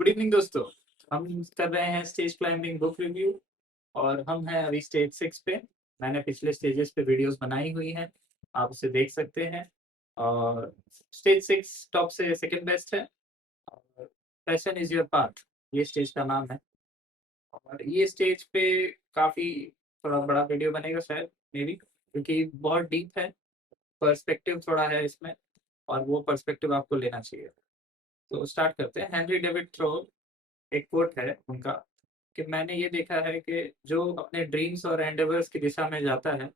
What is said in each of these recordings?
Good evening दोस्तों। हम कर रहे हैं स्टेज क्लाइंबिंग बुक रिव्यू और हम हैं अभी स्टेज 6 पे। मैंने पिछले स्टेजेस पे वीडियोस बनाई हुई हैं, आप उसे देख सकते हैं। और स्टेज 6 टॉप से सेकंड बेस्ट है। और पैशन इज़ योर पाथ, ये स्टेज का नाम है। और ये स्टेज पे काफ़ी थोड़ा बड़ा वीडियो बनेगा शायद, मे बी, क्योंकि बहुत डीप है, पर्सपेक्टिव थोड़ा है इसमें और वो पर्सपेक्टिव आपको लेना चाहिए। तो स्टार्ट करते हैं। हेनरी डेविड थ्रो, एक कोट है उनका कि मैंने ये देखा है कि जो अपने ड्रीम्स और एंडेवर्स की दिशा में जाता है,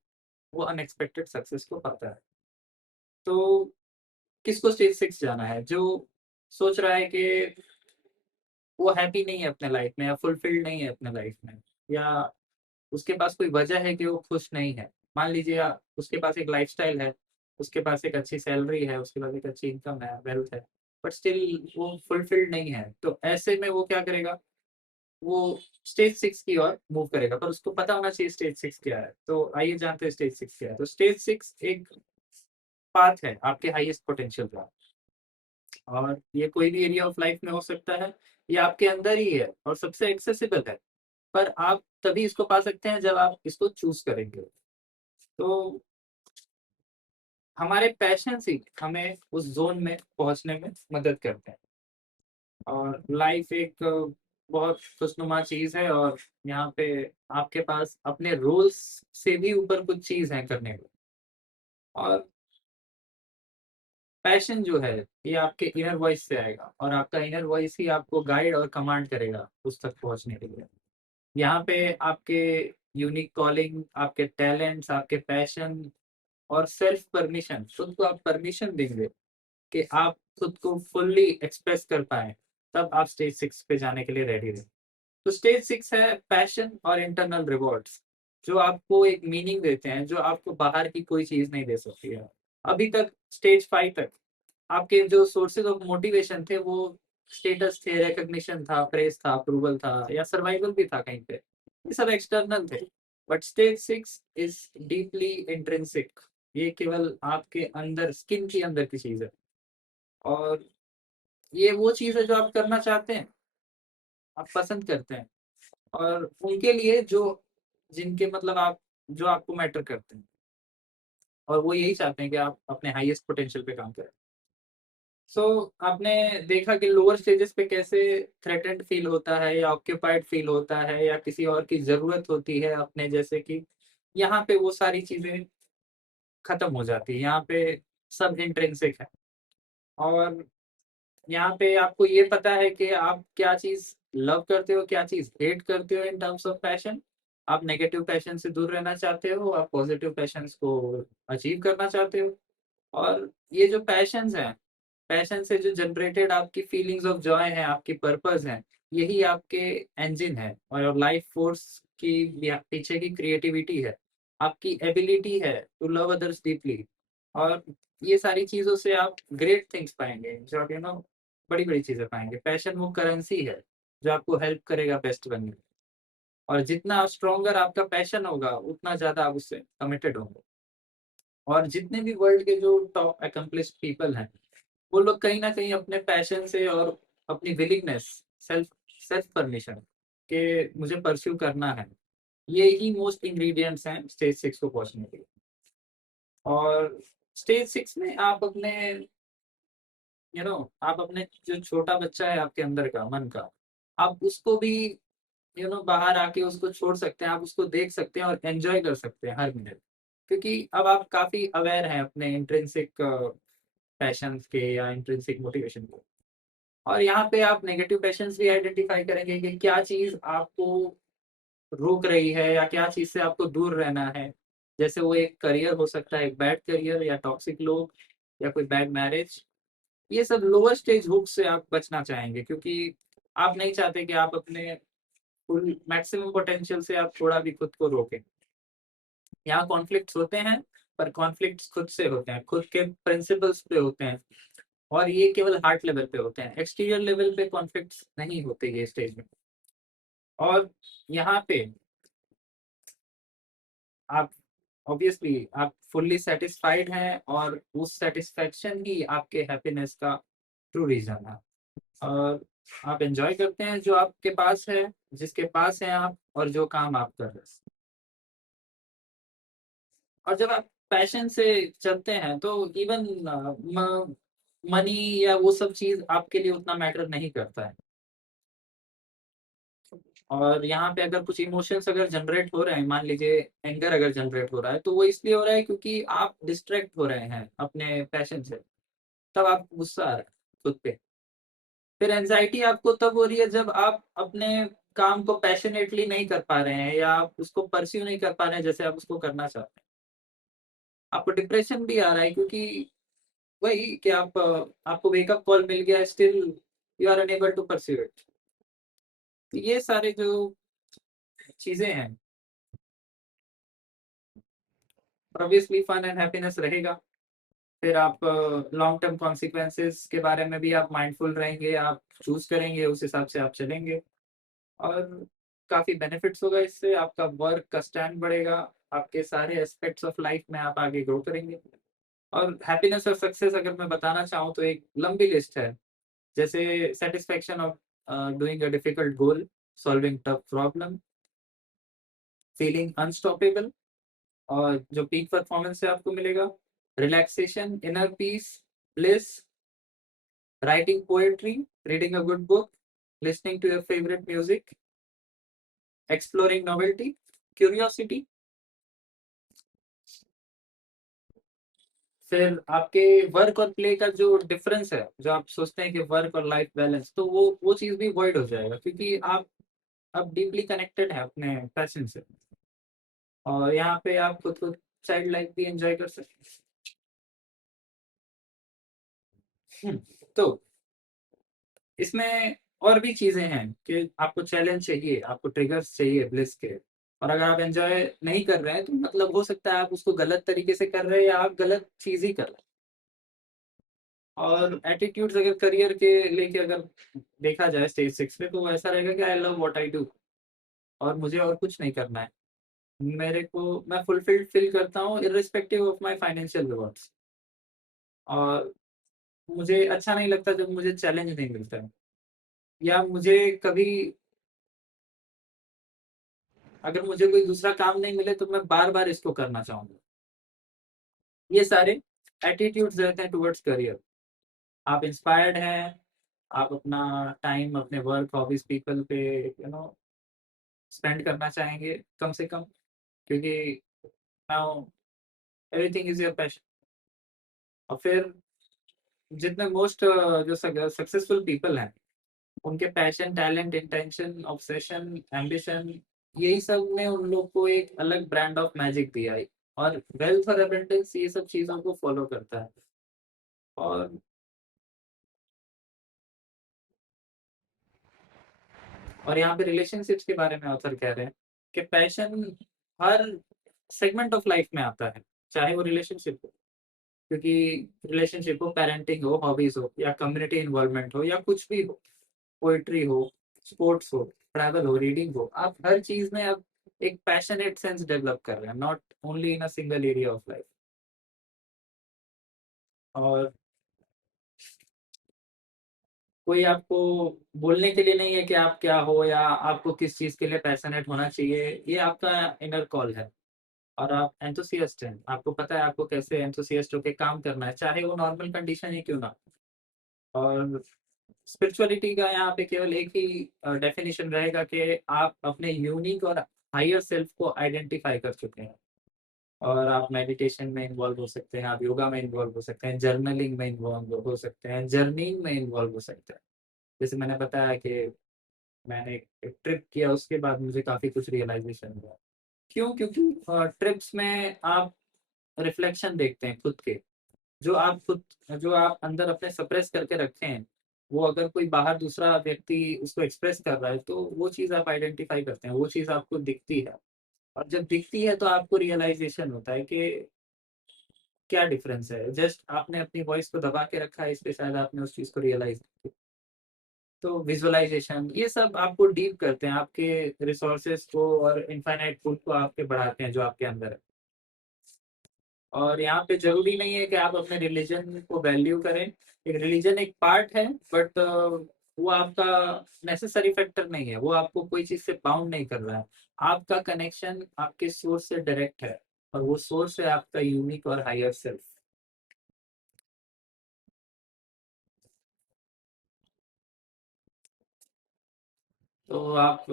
वो अनएक्सपेक्टेड सक्सेस को पाता है। तो किसको स्टेज 6 जाना है? जो सोच रहा है कि वो हैप्पी नहीं है अपने लाइफ में या फुलफिल्ड नहीं है अपने लाइफ में, या उसके पास कोई वजह है कि वो खुश नहीं है। मान लीजिए उसके पास एक लाइफ़स्टाइल है, उसके पास एक अच्छी सैलरी है, उसके पास एक अच्छी इनकम है, वेल्थ है, बट स्टिल वो फुलफिल्ड नहीं है। तो ऐसे में वो क्या करेगा? वो स्टेज 6 की ओर मूव करेगा, पर उसको पता होना चाहिए स्टेज 6 क्या है। तो आइए जानते हैं स्टेज 6 क्या है। तो स्टेज 6 एक पाथ है आपके हाईएस्ट पोटेंशियल का, और ये कोई भी एरिया ऑफ लाइफ में हो सकता है। ये आपके अंदर ही है और सबसे एक्सेसिबल है, पर आप तभी इसको पा सकते हैं जब आप इसको चूज़ करेंगे। तो हमारे पैशन्स ही हमें उस ज़ोन में पहुँचने में मदद करते हैं। और लाइफ एक बहुत खुशनुमा चीज़ है, और यहाँ पे आपके पास अपने रूल्स से भी ऊपर कुछ चीज़ है करने को। और पैशन जो है, ये आपके इनर वॉइस से आएगा, और आपका इनर वॉइस ही आपको गाइड और कमांड करेगा उस तक पहुँचने के लिए। यहाँ पे आपके यूनिक कॉलिंग, आपके टैलेंट्स, आपके पैशन और सेल्फ परमिशन, खुद को आप परमिशन देंगे कि आप खुद को फुल्ली एक्सप्रेस कर पाएँ, तब आप स्टेज 6 पे जाने के लिए रेडी रहें। तो स्टेज 6 है पैशन और इंटरनल रिवॉर्ड्स, जो आपको एक मीनिंग देते हैं, जो आपको बाहर की कोई चीज़ नहीं दे सकती है। अभी तक स्टेज 5 तक आपके जो सोर्सेज़ ऑफ मोटिवेशन थे, वो स्टेटस थे, रिकॉग्निशन था, प्रेज़ था, अप्रूवल था, या सर्वाइवल भी था कहीं पे। ये सब एक्सटर्नल थे। But stage 6 is deeply intrinsic. ये केवल आपके अंदर, स्किन के अंदर की चीज़ है। और ये वो चीज़ है जो आप करना चाहते हैं, आप पसंद करते हैं, और उनके लिए जो जिनके मतलब आप जो आपको मैटर करते हैं, और वो यही चाहते हैं कि आप अपने हाईएस्ट पोटेंशियल पे काम करें। सो आपने देखा कि लोअर स्टेजेस पे कैसे थ्रेटेंड फील होता है, या ऑक्यूपाइड फील होता है, या किसी और की ज़रूरत होती है अपने जैसे की। यहाँ पे वो सारी चीज़ें खत्म हो जाती है, यहाँ पे सब इंट्रिंसिक है। और यहाँ पे आपको ये पता है कि आप क्या चीज़ लव करते हो, क्या चीज़ हेट करते हो इन टर्म्स ऑफ पैशन। आप नेगेटिव पैशन से दूर रहना चाहते हो, आप पॉजिटिव पैशन्स को अचीव करना चाहते हो। और ये जो पैशन्स हैं, पैशन से जो जनरेटेड आपकी फीलिंग्स ऑफ जॉय हैं, आपकी पर्पस हैं, यही आपके इंजन है, और लाइफ फोर्स की पीछे की क्रिएटिविटी है, आपकी एबिलिटी है टू लव अदर्स डीपली। और ये सारी चीज़ों से आप ग्रेट थिंग्स पाएँगे, जो आप बड़ी-बड़ी चीज़ें पाएँगे। पैशन वो करेंसी है, जो आपको हेल्प करेगा बेस्ट बनने में। और जितना स्ट्रॉन्गर आपका पैशन होगा, उतना ज़्यादा आप उससे कमिटेड होंगे। और जितने भी वर्ल्ड के जो टॉप अकम्प्लिश्ड पीपल हैं, वो लोग कहीं न कहीं अपने पैशन से और अपनी विलिंगनेस, सेल्फ सेल्फ परमिशन कि मुझे परस्यू करना है, ये ही मोस्ट इंग्रीडिएंट्स हैं स्टेज 6 को पहुँचने के लिए। और स्टेज 6 में आप अपने आप अपने जो छोटा बच्चा है आपके अंदर का, मन का, आप उसको भी बाहर आके उसको छोड़ सकते हैं, आप उसको देख सकते हैं और एन्जॉय कर सकते हैं हर मिनट। क्योंकि अब आप काफ़ी अवेयर हैं अपने इंट्रिंसिक पैशन्स के या इंट्रिंसिक मोटिवेशन के। और यहाँ पे आप नेगेटिव पैशंस भी आइडेंटिफाई करेंगे कि क्या चीज़ आपको रोक रही है, या क्या चीज़ से आपको दूर रहना है। जैसे वो एक करियर हो सकता है, एक बैड करियर, या टॉक्सिक लोग, या कोई बैड मैरिज। ये सब लोअर स्टेज हुक से आप बचना चाहेंगे, क्योंकि आप नहीं चाहते कि आप अपने फुल मैक्सिमम पोटेंशियल से आप थोड़ा भी खुद को रोकें। यहाँ कॉन्फ्लिक्ट्स होते हैं, पर कॉन्फ्लिक्ट्स खुद से होते हैं, खुद के प्रिंसिपल्स पे होते हैं, और ये केवल हार्ट लेवल पे होते हैं। एक्सटीरियर लेवल पे कॉन्फ्लिक्ट्स नहीं होते ये स्टेज में। और यहाँ पे आप ऑब्वियसली आप फुल्ली सैटिस्फाइड हैं, और उस सैटिस्फैक्शन ही आपके हैप्पीनेस का ट्रू रीज़न है। और आप एंजॉय करते हैं जो आपके पास है, जिसके पास है आप, और जो काम आप कर रहे हैं। और जब आप पैशन से चलते हैं तो इवन मनी या वो सब चीज आपके लिए उतना मैटर नहीं करता है। और यहाँ पे अगर कुछ इमोशंस अगर जनरेट हो रहे हैं, मान लीजिए एंगर अगर जनरेट हो रहा है, तो वो इसलिए हो रहा है क्योंकि आप डिस्ट्रैक्ट हो रहे हैं अपने पैशन से। तब आप गुस्सा आ रहा है खुद पे। फिर एंजाइटी आपको तब हो रही है जब आप अपने काम को पैशनेटली नहीं कर पा रहे हैं, या आप उसको परस्यू नहीं कर पा रहे हैं जैसे आप उसको करना चाहते हैं। आपको डिप्रेशन भी आ रहा है क्योंकि वही कि आपको वेकअप कॉल मिल गया, still you are unable to pursue it. ये सारे जो चीजें हैं, ऑब्वियसली फन एंड हैप्पीनेस रहेगा। फिर आप लॉन्ग टर्म कॉन्सिक्वेंसेस के बारे में भी आप माइंडफुल रहेंगे, आप चूज करेंगे, उस हिसाब से आप चलेंगे। और काफी बेनिफिट्स होगा इससे, आपका वर्क का स्टैंड बढ़ेगा, आपके सारे एस्पेक्ट्स ऑफ लाइफ में आप आगे ग्रो करेंगे। और हैप्पीनेस और सक्सेस अगर मैं बताना चाहूँ तो एक लंबी लिस्ट है। जैसे satisfaction of doing a difficult goal, solving tough problem, feeling unstoppable, और जो पीक परफॉर्मेंस से आपको मिलेगा, relaxation, inner peace, bliss, writing poetry, reading a good book, listening to your favourite music, exploring novelty, curiosity. फिर आपके work और play का जो डिफरेंस है, जो आप सोचते हैं कि वर्क और लाइफ बैलेंस, तो वो चीज भी वॉइड हो जाएगा क्योंकि आप अब डीपली कनेक्टेड है अपने पैशन से। और यहाँ पे आप खुद को चाइल्ड लाइफ भी एंजॉय कर सकते हैं। तो इसमें और भी चीजें हैं कि आपको चैलेंज चाहिए, आपको ट्रिगर्स चाहिए ब्लिस के। और अगर आप एंजॉय नहीं कर रहे हैं तो मतलब हो सकता है आप उसको गलत तरीके से कर रहे हैं, या आप गलत चीज ही कर रहे हैं। और एटीट्यूड्स अगर करियर के लेके अगर देखा जाए स्टेज 6 पे, तो वो ऐसा रहेगा कि I love what I do, और मुझे और कुछ नहीं करना है। मेरे को मैं फुलफिल्ड फील करता हूँ irrespective of my financial rewards. और मुझे अच्छा नहीं लगता जब मुझे चैलेंज नहीं मिलता है, या मुझे कभी अगर मुझे कोई दूसरा काम नहीं मिले तो मैं बार बार इसको करना चाहूंगा। ये सारे एटीट्यूड्स रहते हैं टुवर्ड्स करियर। आप इंस्पायर्ड हैं, आप अपना टाइम अपने वर्क हॉबीज पीपल पे नो स्पेंड करना चाहेंगे कम से कम, क्योंकि now everything is your passion. और फिर जितने मोस्ट जो सक्सेसफुल पीपल हैं, उनके passion, talent, intention, obsession, ambition, यही सब ने उन लोग को एक अलग ब्रांड ऑफ मैजिक दिया है। और वेल्थ और एबंडेंस ये सब चीजों को फॉलो करता है। और यहाँ पे रिलेशनशिप्स के बारे में ऑथर कह रहे हैं कि passion her segment of life में आता है, चाहे वो रिलेशनशिप हो, क्योंकि रिलेशनशिप हो, पेरेंटिंग हो, हॉबीज हो, या कम्युनिटी इन्वॉल्वमेंट हो, या कुछ भी हो, पोइट्री हो, स्पोर्ट्स हो, ट्रैवल हो, रीडिंग हो, आप हर चीज में अब एक पैशनेट सेंस डेवलप कर रहे हैं, not only in a single area of life. और कोई आपको बोलने के लिए नहीं है कि आप क्या हो, या आपको किस चीज के लिए पैशनेट होना चाहिए। ये आपका इनर कॉल है। और आप एंथुसियास्ट हैं, आपको पता है आपको कैसे एंथुसियास्ट होकर काम करना है, चाहे वो नॉर्मल कंडीशन ही क्यों ना। और स्पिरिचुअलिटी का यहाँ पे केवल एक ही डेफिनेशन रहेगा कि आप अपने यूनिक और हायर सेल्फ को आइडेंटिफाई कर चुके हैं। और आप मेडिटेशन में इन्वॉल्व हो सकते हैं, आप योगा में इन्वॉल्व हो सकते हैं, जर्नलिंग में इन्वॉल्व हो सकते हैं, जर्निंग में इन्वॉल्व हो सकते हैं। जैसे मैंने बताया कि मैंने एक ट्रिप किया, उसके बाद मुझे काफ़ी कुछ रियलाइजेशन हुआ। क्यों? क्योंकि ट्रिप्स में आप रिफ्लेक्शन देखते हैं खुद के, जो आप खुद जो आप अंदर अपने सप्रेस करके रखे हैं, वो अगर कोई बाहर दूसरा व्यक्ति उसको एक्सप्रेस कर रहा है, तो वो चीज़ आप आइडेंटिफाई करते हैं, वो चीज़ आपको दिखती है। और जब दिखती है तो आपको रियलाइजेशन होता है कि क्या डिफरेंस है। जस्ट आपने अपनी वॉइस को दबा के रखा है, इसलिए शायद आपने उस चीज़ को रियलाइज। तो विजुअलाइजेशन ये सब आपको डीप करते हैं, आपके रिसोर्सेज को और इनफाइनाइट फूड को आपके बढ़ाते हैं जो आपके अंदर है। और यहाँ पे जरूरी नहीं है कि आप अपने रिलीजन को वैल्यू करें। एक रिलीजन एक पार्ट है, बट वो आपका नेसेसरी फैक्टर नहीं है, वो आपको कोई चीज से बाउंड नहीं कर रहा है। आपका कनेक्शन आपके सोर्स से डायरेक्ट है, और वो सोर्स है आपका यूनिक और हायर सेल्फ। तो आप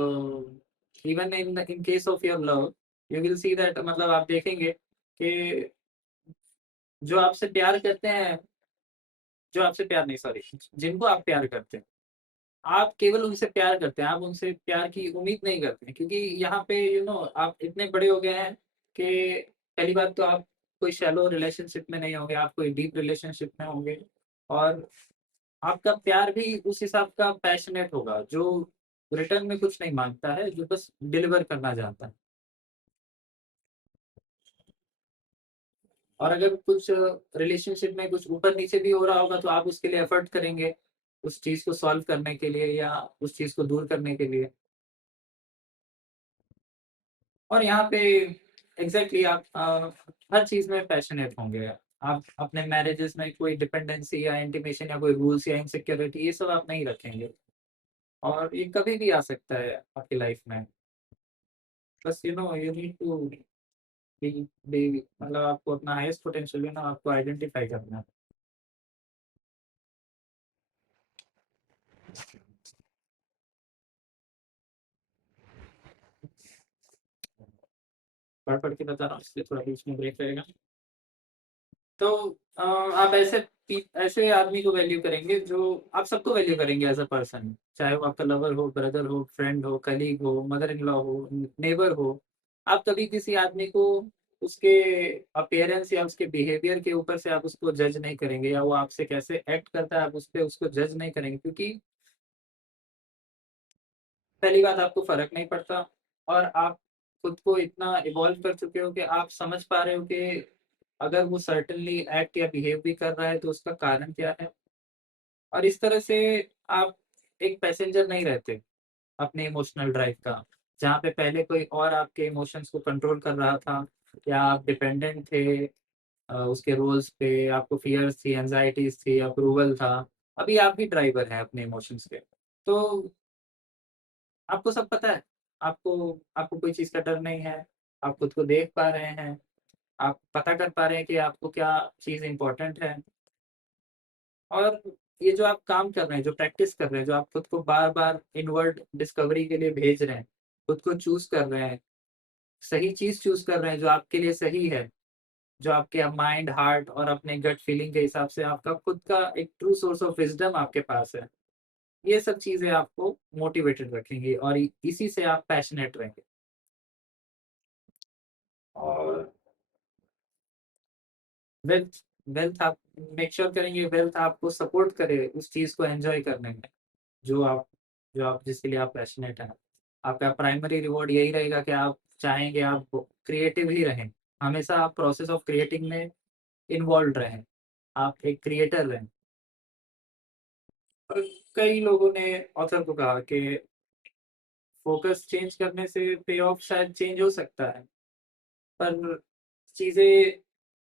even in in case of your love, you will see that, मतलब आप देखेंगे कि जो आपसे प्यार करते हैं, जो आपसे प्यार नहीं, सॉरी, जिनको आप प्यार करते हैं, आप केवल उनसे प्यार करते हैं, आप उनसे प्यार की उम्मीद नहीं करते हैं, क्योंकि यहाँ पे आप इतने बड़े हो गए हैं कि पहली बात तो आप कोई शैलो रिलेशनशिप में नहीं होंगे, आप कोई डीप रिलेशनशिप में होंगे। और आपका प्यार भी उस हिसाब का पैशनेट होगा, जो रिटर्न में कुछ नहीं मांगता है, जो बस डिलीवर करना चाहता है। और अगर कुछ रिलेशनशिप में कुछ ऊपर नीचे भी हो रहा होगा, तो आप उसके लिए एफर्ट करेंगे, उस चीज को सॉल्व करने के लिए या उस चीज को दूर करने के लिए। और यहाँ पे एग्जैक्टली आप हर चीज में पैशनेट होंगे। आप अपने मैरिजेस में कोई डिपेंडेंसी या इंटीमेशन या कोई रूल्स या इनसिक्योरिटी, ये सब आप नहीं रखेंगे। और ये कभी भी आ सकता है आपकी लाइफ में। बस you need to be be मतलब आपको अपना हाईएस्ट पोटेंशियल आपको आइडेंटिफाई करना है। पढ़ पढ़ के बता रहा हूँ, इसलिए थोड़ा बीच में ब्रेक रहेगा। तो आप ऐसे आदमी को वैल्यू करेंगे, जो आप सबको वैल्यू करेंगे एज अ पर्सन, चाहे वो आपका लवर हो, ब्रदर हो, फ्रेंड हो, कलीग हो, मदर इन लॉ हो, नेबर हो। आप कभी किसी आदमी को उसके अपीयरेंस या उसके बिहेवियर के ऊपर से आप उसको जज नहीं करेंगे, या वो आपसे कैसे एक्ट करता है आप उस पर उसको जज नहीं करेंगे, क्योंकि पहली बात आपको फर्क नहीं पड़ता। और आप खुद को इतना इवॉल्व कर चुके हो कि आप समझ पा रहे हो कि अगर वो सर्टेनली एक्ट या बिहेव भी कर रहा है तो उसका कारण क्या है। और इस तरह से आप एक पैसेंजर नहीं रहते अपने इमोशनल ड्राइव का, जहाँ पे पहले कोई और आपके इमोशंस को कंट्रोल कर रहा था, या आप डिपेंडेंट थे उसके रोल्स पे, आपको फियर्स थी, एंजाइटीज थी, अप्रूवल था। अभी आप भी ड्राइवर हैं अपने इमोशंस के। तो आपको सब पता है, आपको आपको कोई चीज़ का डर नहीं है, आप खुद को देख पा रहे हैं, आप पता कर पा रहे हैं कि आपको क्या चीज़ इम्पोर्टेंट है। और ये जो आप काम कर रहे हैं, जो प्रैक्टिस कर रहे हैं, जो आप खुद को बार बार इनवर्ड डिस्कवरी के लिए भेज रहे हैं, खुद को चूज कर रहे हैं, सही चीज चूज कर रहे हैं जो आपके लिए सही है, जो आपके माइंड, हार्ट और अपने गट फीलिंग के हिसाब से आपका खुद का एक ट्रू सोर्स ऑफ विजडम आपके पास है। ये सब चीजें आपको मोटिवेटेड रखेंगी, और इसी से आप पैशनेट रहेंगे। और वेल्थ वेल्थ आप मेक श्योर करेंगे, वेल्थ आपको सपोर्ट करे उस चीज को एंजॉय करने में, जो आप जो आप जिसके लिए आप पैशनेट हैं। आपका प्राइमरी रिवॉर्ड यही रहेगा कि आप चाहेंगे आप क्रिएटिव ही रहें, हमेशा आप प्रोसेस ऑफ क्रिएटिंग में इन्वॉल्व रहें, आप एक क्रिएटर रहें। और कई लोगों ने ऑथर को कहा कि फोकस चेंज करने से पे ऑफ शायद चेंज हो सकता है, पर चीज़ें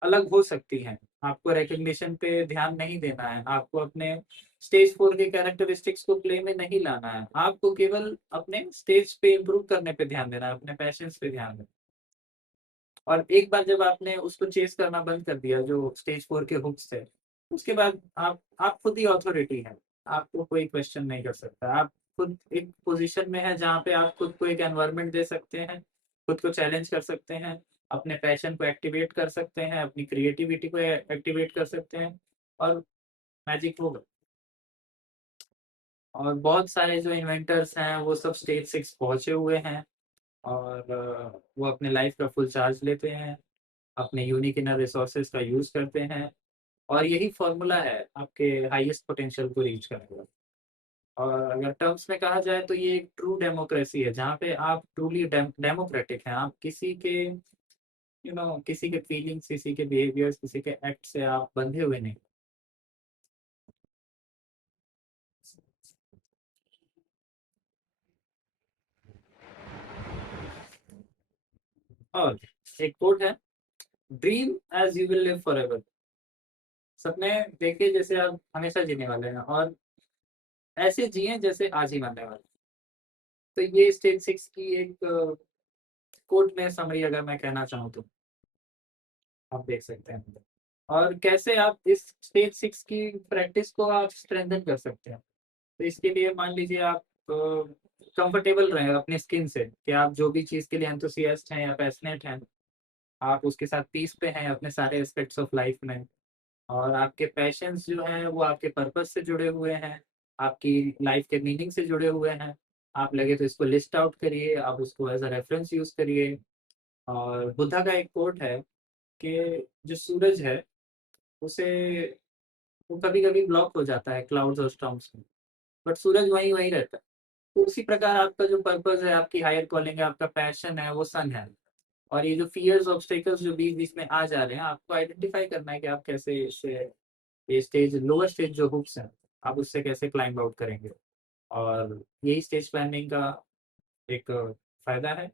अलग हो सकती हैं। आपको रिकग्निशन पे ध्यान नहीं देना है, आपको अपने स्टेज 4 के कैरेक्टरिस्टिक्स को प्ले में नहीं लाना है, आपको केवल अपने स्टेज पे इम्प्रूव करने पे ध्यान देना है, अपने पैशंस पे ध्यान देना। और एक बार जब आपने उसको चेस करना बंद कर दिया, जो स्टेज 4 के हुक्स थे, उसके बाद आप खुद ही अथॉरिटी हैं। आपको कोई क्वेश्चन नहीं कर सकता। आप खुद एक पोजीशन में है जहाँ पे आप खुद को एक एनवायरनमेंट दे सकते हैं, खुद को चैलेंज कर सकते हैं, अपने पैशन को एक्टिवेट कर सकते हैं, अपनी क्रिएटिविटी को एक्टिवेट कर सकते हैं, और मैजिक होगा। और बहुत सारे जो इन्वेंटर्स हैं वो सब स्टेज 6 पहुंचे हुए हैं, और वो अपने लाइफ का फुल चार्ज लेते हैं, अपने यूनिक इनर रिसोर्सेज का यूज करते हैं। और यही फॉर्मूला है आपके हाईएस्ट पोटेंशियल को रीच करने का। और अगर टर्म्स में कहा जाए तो ये एक ट्रू डेमोक्रेसी है, जहाँ पे आप ट्रूली डेमोक्रेटिक हैं। आप किसी के किसी के फीलिंग्स, किसी के बिहेवियर्स, किसी के एक्ट से आप बंधे हुए नहीं। और एक कोट है, dream as you will live forever. सपने देखिए जैसे आप हमेशा जीने वाले हैं, और ऐसे जिए जैसे आज ही मरने वाले। तो ये स्टेज 6 की एक कोट में समरी अगर मैं कहना चाहूँ तो आप देख सकते हैं। और कैसे आप इस स्टेज 6 की प्रैक्टिस को आप स्ट्रेंथन कर सकते हैं। तो इसके लिए मान लीजिए आप कंफर्टेबल रहें अपनी स्किन से, कि आप जो भी चीज़ के लिए एंथुसियास्ट हैं या पैशनेट हैं, आप उसके साथ पीस पे हैं अपने सारे एस्पेक्ट्स ऑफ लाइफ में। और आपके पैशंस जो हैं वो आपके पर्पस से जुड़े हुए हैं, आपकी लाइफ के मीनिंग से जुड़े हुए हैं। आप लगे तो इसको लिस्ट आउट करिए, आप उसको एज़ अ रेफरेंस यूज़ करिए। और बुद्धा का एक कोट है कि जो सूरज है उसे वो कभी-कभी ब्लॉक हो जाता है क्लाउड्स और स्टॉर्म्स में, बट सूरज वहीं-वहीं रहता है। तो उसी प्रकार आपका जो पर्पस है, आपकी हायर कॉलिंग है, आपका पैशन है, वो सन है। और ये जो फ़ियर्स, ऑब्स्टेकल्स जो बीच-बीच में आ जा रहे हैं, आपको आइडेंटिफ़ाई करना है कि आप कैसे इससे ये स्टेज लोअर स्टेज जो हुक्स हैं, आप उससे कैसे क्लाइंब आउट करेंगे। और यही स्टेज क्लाइंबिंग का एक फ़ायदा है।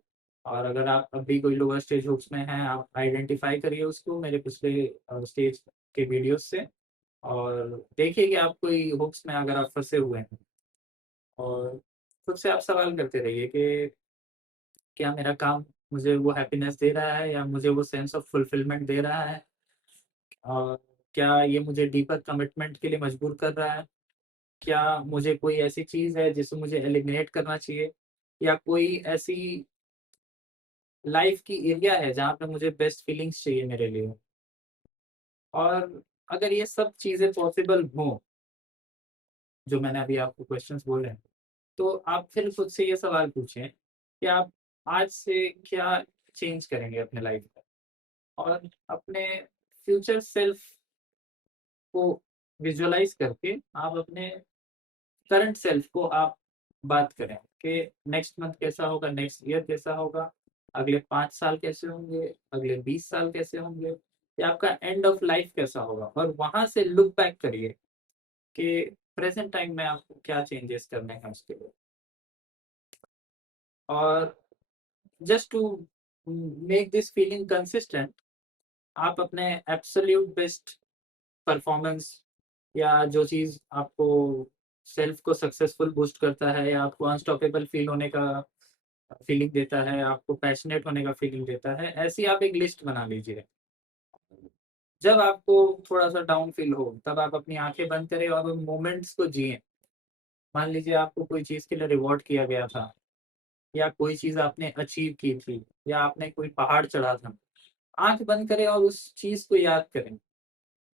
और अगर आप अभी कोई लोअर स्टेज हुक्स में हैं, आप आइडेंटिफ़ाई करिए उसको मेरे पिछले स्टेज के वीडियोज़ से, और देखिए कि आप कोई हुक्स में अगर आप फँसे हुए हैं, और खुद से आप सवाल करते रहिए कि क्या मेरा काम मुझे वो हैप्पीनेस दे रहा है या मुझे वो सेंस ऑफ फुलफिलमेंट दे रहा है? और क्या ये मुझे डीपर कमिटमेंट के लिए मजबूर कर रहा है? क्या मुझे कोई ऐसी चीज़ है जिसे मुझे एलिमिनेट करना चाहिए? या कोई ऐसी लाइफ़ की एरिया है जहाँ पे मुझे बेस्ट फीलिंग्स चाहिए मेरे लिए? और अगर ये सब चीज़ें पॉसिबल हों, जो मैंने अभी आपको क्वेश्चंस बोले हैं, तो आप फिर खुद से ये सवाल पूछें कि आप आज से क्या चेंज करेंगे अपने लाइफ़ में? और अपने फ्यूचर सेल्फ को विजुअलाइज़ करके आप अपने करंट सेल्फ को आप बात करें कि नेक्स्ट मंथ कैसा होगा, नेक्स्ट ईयर कैसा होगा, अगले 5 साल कैसे होंगे, अगले 20 साल कैसे होंगे, या आपका एंड ऑफ लाइफ कैसा होगा। और वहाँ से लुक बैक करिए कि प्रेज़ेंट टाइम में आपको क्या चेंजेस करने हैं उसके लिए। और just to make this feeling consistent, आप अपने एब्सोल्यूट बेस्ट परफॉर्मेंस, या जो चीज़ आपको सेल्फ को सक्सेसफुल बूस्ट करता है या आपको अनस्टॉपेबल फ़ील होने का फीलिंग देता है, आपको पैशनेट होने का फीलिंग देता है, ऐसी आप एक लिस्ट बना लीजिए। जब आपको थोड़ा-सा डाउन फ़ील हो, तब आप अपनी आँखें बंद करें और उन मोमेंट्स को जिएँ। मान लीजिए आपको कोई चीज़ के लिए रिवॉर्ड किया गया था, या कोई चीज़ आपने अचीव की थी, या आपने कोई पहाड़ चढ़ा था। आँख बंद करें और उस चीज़ को याद करें।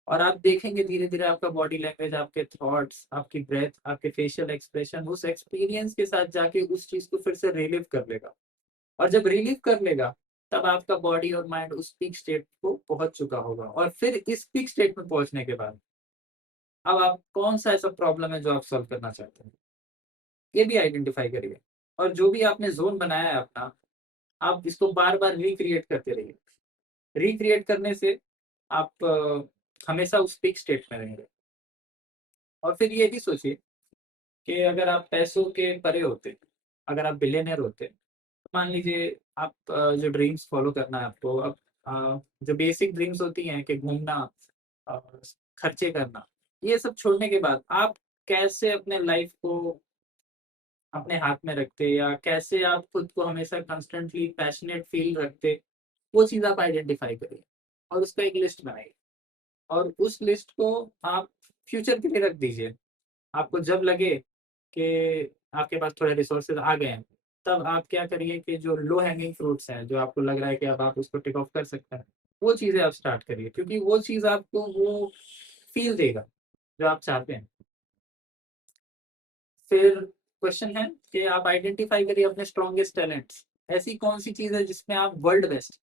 और आप देखेंगे धीरे-धीरे आपका बॉडी लैंग्वेज, आपके थॉट्स, आपकी ब्रेथ, आपके फेशियल एक्सप्रेशन उस एक्सपीरियंस के साथ जाके उस चीज़ को फिर से रिलिव कर लेगा। और जब रिलीव कर लेगा, तब आपका बॉडी और माइंड उस पीक स्टेट को पहुँच चुका होगा। और फिर इस पीक स्टेट में पहुँचने के बाद, अब आप कौन-सा ऐसा प्रॉब्लम है जो आप सॉल्व करना चाहते हैं, ये भी आइडेंटिफ़ाई करिए। और जो भी आपने ज़ोन बनाया है अपना, आप इसको बार-बार रिक्रिएट करते रहिए। रिक्रिएट करने से आप हमेशा उस पीक स्टेट में रहेंगे। और फिर ये भी सोचिए कि अगर आप पैसों के परे होते, अगर आप बिलियनियर होते, मान लीजिए आप जो ड्रीम्स फ़ॉलो करना है आपको, अब जो बेसिक ड्रीम्स होती हैं कि घूमना, अ, खर्चे करना, ये सब छोड़ने के बाद आप कैसे अपने लाइफ़ को अपने हाथ में रखते, या कैसे आप खुद को हमेशा कंस्टेंटली पैशनेट फ़ील रखते, वो चीज़ आप आइडेंटिफ़ाई करिए और उसका एक लिस्ट बनाइए। और उस लिस्ट को आप फ्यूचर के लिए रख दीजिए। आपको जब लगे कि आपके पास थोड़े रिसोर्सेज़ आ गए हैं, तब आप क्या करिए कि जो लो हैंगिंग फ्रूट्स हैं, जो आपको लग रहा है कि अब आप उसको टिक ऑफ कर सकते हैं, वो चीज़ें आप स्टार्ट करिए, क्योंकि वो चीज़ आपको वो फ़ील देगा, जो आप चाहते हैं। फिर क्वेश्चन है कि आप आइडेंटिफ़ाई करिए अपने स्ट्रॉन्गेस्ट टैलेंट्स। ऐसी कौन-सी चीज़ है जिसमें आप वर्ल्ड बेस्ट,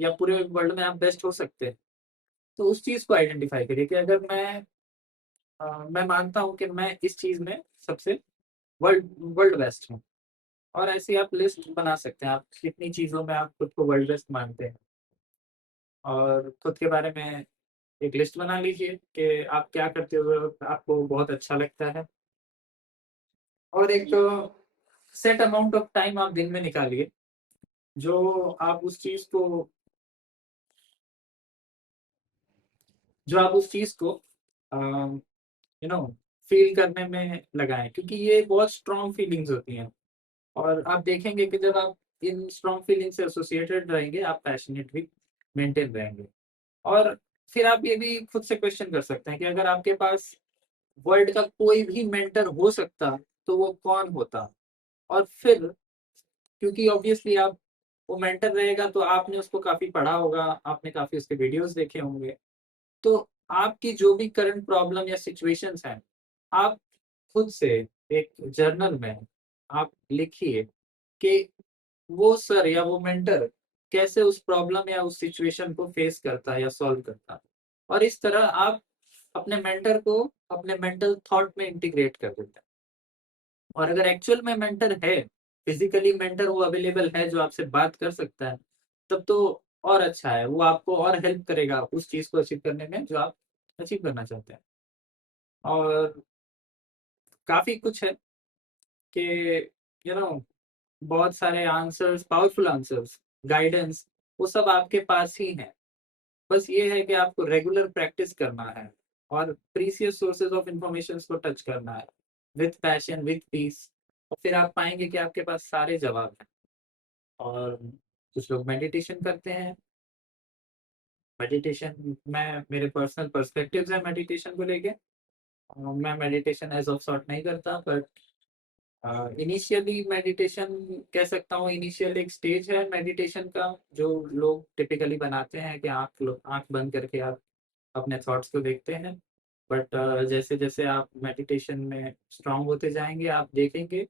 या पूरे वर्ल्ड में आप बेस्ट हो सकते हैं? तो उस चीज़ को आइडेंटिफ़ाई करिए कि अगर मैं मानता हूँ कि मैं इस चीज़ में सबसे वर्ल्ड वर्ल्ड बेस्ट हूँ। और ऐसी आप लिस्ट बना सकते हैं, आप कितनी चीज़ों में आप खुद को वर्ल्ड बेस्ट मानते हैं। और खुद के बारे में एक लिस्ट बना लीजिए कि आप क्या करते हुए आपको बहुत अच्छा लगता है। और एक सेट अमाउंट ऑफ टाइम आप दिन में निकालिए, जो आप उस चीज़ को जो आप उस चीज़ को अ, यू नो फील करने में लगाएं, क्योंकि ये बहुत स्ट्रॉन्ग फीलिंग्स होती हैं। और आप देखेंगे कि जब आप इन स्ट्रॉन्ग फीलिंग से एसोसिएटेड रहेंगे, आप पैशनेट भी मेंटेन रहेंगे। और फिर आप ये भी खुद से क्वेश्चन कर सकते हैं कि अगर आपके पास वर्ल्ड का कोई भी मेंटर हो सकता तो वो कौन होता। और फिर, क्योंकि ऑब्वियसली आप, वो मेंटर रहेगा तो आपने उसको काफी पढ़ा होगा, आपने काफी उसके वीडियोस देखे होंगे। तो आपकी जो भी करंट प्रॉब्लम या सिचुएशंस हैं, आप खुद से एक जर्नल में आप लिखिए कि वो सर या वो मेंटर कैसे उस प्रॉब्लम या उस सिचुएशन को फेस करता है या सॉल्व करता है। और इस तरह आप अपने मेंटर को अपने मेंटल थॉट में इंटीग्रेट कर देते हैं। और अगर एक्चुअल में मेंटर है, फिजिकली मेंटर वो अवेलेबल है जो आपसे बात कर सकता है, तब तो और अच्छा है, वो आपको और हेल्प करेगा उस चीज को अचीव करने में जो आप अचीव करना चाहते हैं। और काफी कुछ है कि बहुत सारे आंसर्स, पावरफुल आंसर्स, गाइडेंस, वो सब आपके पास ही है। बस ये है कि आपको रेगुलर प्रैक्टिस करना है और प्रीसियस सोर्सेज ऑफ इंफॉर्मेशन को टच करना है विथ पैशन, विथ पीस। और फिर आप पाएंगे कि आपके पास सारे जवाब हैं। और कुछ लोग मेडिटेशन करते हैं। मेडिटेशन में मेरे पर्सनल पर्सपेक्टिव्स हैं मेडिटेशन को लेके। मैं मेडिटेशन एज ऑफ सॉर्ट नहीं करता, बट इनिशियली मेडिटेशन कह सकता हूँ, इनिशियल एक स्टेज है मेडिटेशन का जो लोग टिपिकली बनाते हैं कि आंख बंद करके आप अपने थॉट्स को देखते हैं। बट जैसे जैसे आप मेडिटेशन में स्ट्रांग होते जाएंगे, आप देखेंगे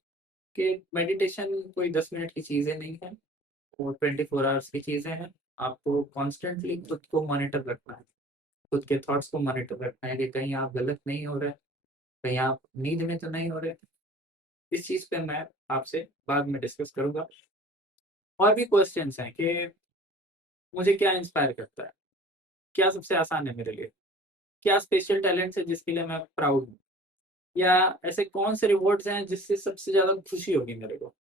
कि मेडिटेशन कोई 10 मिनट की चीज़ें नहीं है, वो 24 आवर्स की चीज़ें हैं। आपको कॉन्स्टेंटली खुद को मॉनिटर रखना है, खुद के थॉट्स को मॉनिटर रखना है कि कहीं आप गलत नहीं हो रहे, कहीं आप नींद में तो नहीं हो रहे। इस चीज़ पे मैं आपसे बाद में डिस्कस करूंगा। और भी क्वेश्चंस हैं कि मुझे क्या इंस्पायर करता है, क्या सबसे आसान है मेरे लिए, क्या स्पेशल टैलेंट्स है जिसके लिए मैं प्राउड हूँ, या ऐसे कौन से रिवॉर्ड्स हैं जिससे सबसे ज्यादा खुशी होगी मेरे को।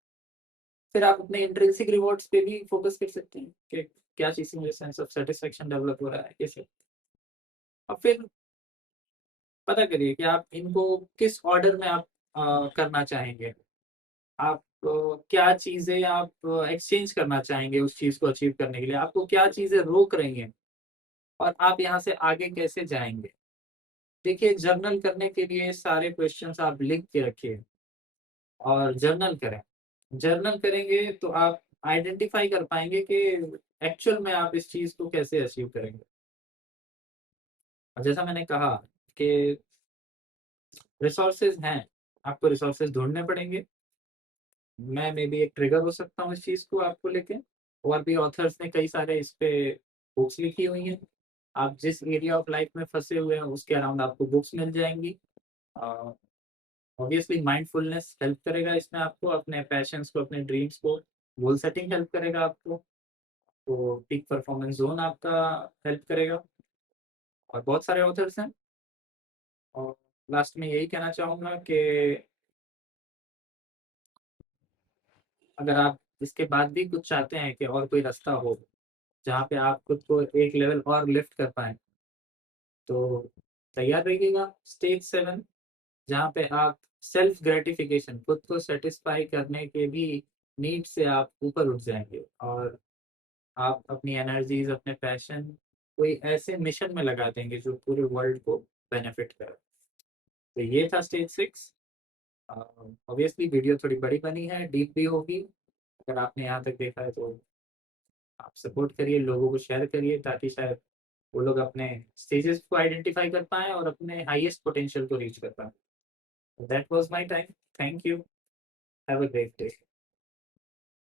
फिर आप अपने इंट्रिंसिक रिवॉर्ड्स पे भी फोकस कर सकते हैं कि क्या चीज़ से मुझे सेंस ऑफ सेटिस्फेक्शन डेवलप हो रहा है, कैसे। और फिर पता करिए कि आप इनको किस ऑर्डर में आप करना चाहेंगे। आप क्या चीज़ें आप एक्सचेंज करना चाहेंगे उस चीज़ को अचीव करने के लिए, आपको क्या चीज़ें रोक रही हैं, और आप यहाँ से आगे कैसे जाएंगे। देखिए, जर्नल करने के लिए सारे क्वेश्चंस आप लिख के रखिए और जर्नल करें। जर्नल करेंगे तो आप आइडेंटिफाई कर पाएंगे कि एक्चुअल में आप इस चीज़ को कैसे अचीव करेंगे। और जैसा मैंने कहा कि रिसोर्सेज हैं, आपको रिसोर्सेज ढूंढने पड़ेंगे। मैं मे बी एक ट्रिगर हो सकता हूँ इस चीज़ को आपको लेके। और भी ऑथर्स ने कई सारे इस पे बुक्स लिखी हुई हैं। आप जिस एरिया ऑफ लाइफ में फंसे हुए हैं उसके अराउंड आपको बुक्स मिल जाएंगी। ऑब्वियसली माइंडफुलनेस हेल्प करेगा इसमें, आपको अपने पैशंस को, अपने ड्रीम्स को, गोल सेटिंग हेल्प करेगा आपको। तो पीक परफॉर्मेंस जोन आपका हेल्प करेगा। और बहुत सारे ऑथर्स हैं। और लास्ट में यही कहना चाहूँगा कि अगर आप इसके बाद भी कुछ चाहते हैं कि और कोई रास्ता हो जहाँ पे आप खुद को एक लेवल और लिफ्ट कर पाएँ, तो तैयार रहिएगा स्टेज 7, जहाँ पे आप सेल्फ ग्रेटिफिकेशन, खुद को सेटिस्फाई करने के भी नीड से आप ऊपर उठ जाएँगे। और आप अपनी एनर्जीज़, अपने पैशन कोई ऐसे मिशन में लगा देंगे जो पूरे वर्ल्ड को बेनिफिट करे। तो ये था स्टेज 6। ऑब्वियसली वीडियो थोड़ी बड़ी बनी है, डीप भी होगी। अगर आपने यहाँ तक देखा है तो आप सपोर्ट करिए, लोगों को शेयर करिए, ताकि शायद वो लोग अपने स्टेजेस को आइडेंटिफाई कर पाएँ और अपने हाईएस्ट पोटेंशियल को रीच कर पाएँ। That was my time. Thank you. Have a great day.